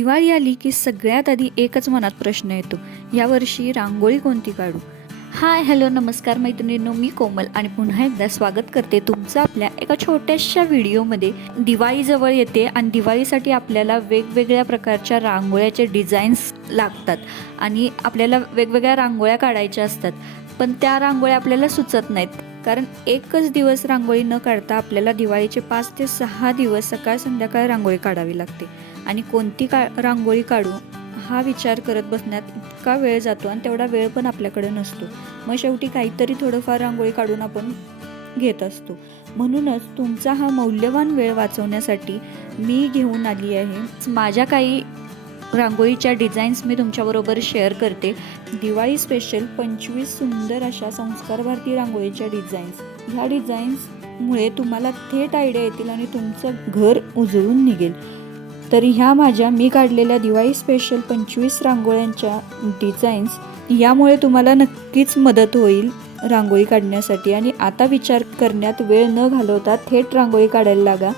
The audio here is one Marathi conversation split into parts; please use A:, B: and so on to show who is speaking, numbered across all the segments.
A: दिवाळी आली की सगळ्यात आधी एकच मनात प्रश्न येतो यावर्षी रांगोळी कोणती काढू? हाय हॅलो नमस्कार मैत्रिणींनो मी कोमल आणि पुन्हा एकदा स्वागत करते तुमचं आपल्या एका छोट्याशा व्हिडिओमध्ये. दिवाळी जवळ येते आणि दिवाळीसाठी आपल्याला वेगवेगळ्या प्रकारच्या रांगोळ्याचे डिझाईन्स लागतात आणि आपल्याला वेगवेगळ्या रांगोळ्या काढायच्या असतात. पण त्या रांगोळ्या आपल्याला सुचत नाहीत कारण एकच दिवस रांगोळी न काढता आपल्याला दिवाळीचे पाच ते सहा दिवस सकाळ संध्याकाळ रांगोळी काढावी लागते. आणि कोणती का रांगोळी काढू हा विचार करत बसण्यात इतका वेळ जातो आणि तेवढा वेळ पण आपल्याकडे नसतो. मग शेवटी काहीतरी थोडंफार रांगोळी काढून आपण घेत असतो. म्हणूनच तुमचा हा मौल्यवान वेळ वाचवण्यासाठी मी घेऊन आली आहे. माझ्या काही रांगोळीच्या डिझाईन्स मी तुमच्याबरोबर शेअर करते. दिवाळी स्पेशल पंचवीस सुंदर अशा संस्कार भारती रांगोळीच्या डिझाईन्स. ह्या डिझाईन्समुळे तुम्हाला थेट आयडिया येतील आणि तुमचं घर उजळून निघेल. तर ह्या माझ्या मी काढलेल्या दिवाळी स्पेशल पंचवीस रांगोळ्यांच्या डिझाईन्स यामुळे तुम्हाला नक्कीच मदत होईल रांगोळी काढण्यासाठी. आणि आता विचार करण्यात वेळ न घालवता थेट रांगोळी काढायला लागा.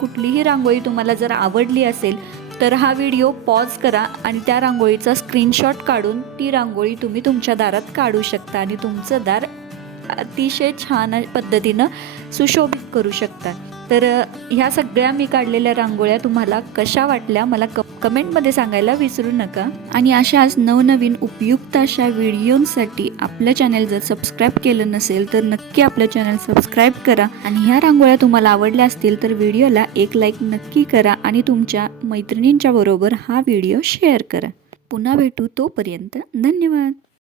A: कुठलीही रांगोळी तुम्हाला जर आवडली असेल तर हा व्हिडिओ पॉज करा आणि त्या रांगोळीचा स्क्रीनशॉट काढून ती रांगोळी तुम्ही तुमच्या दारात काढू शकता आणि तुमचं दार अतिशय छान पद्धतीनं सुशोभित करू शकता. तर ह्या सगळ्या मी काढलेल्या रांगोळ्या तुम्हाला कशा वाटल्या मला क कमेंटमध्ये सांगायला विसरू नका. आणि अशाच नवनवीन उपयुक्त अशा व्हिडिओंसाठी आपलं चॅनल जर सबस्क्राईब केलं नसेल तर नक्की आपलं चॅनल सबस्क्राईब करा. आणि ह्या रांगोळ्या तुम्हाला आवडल्या असतील तर व्हिडिओला एक लाईक नक्की करा आणि तुमच्या मैत्रिणींच्या बरोबर हा व्हिडिओ शेअर करा. पुन्हा भेटू तोपर्यंत धन्यवाद.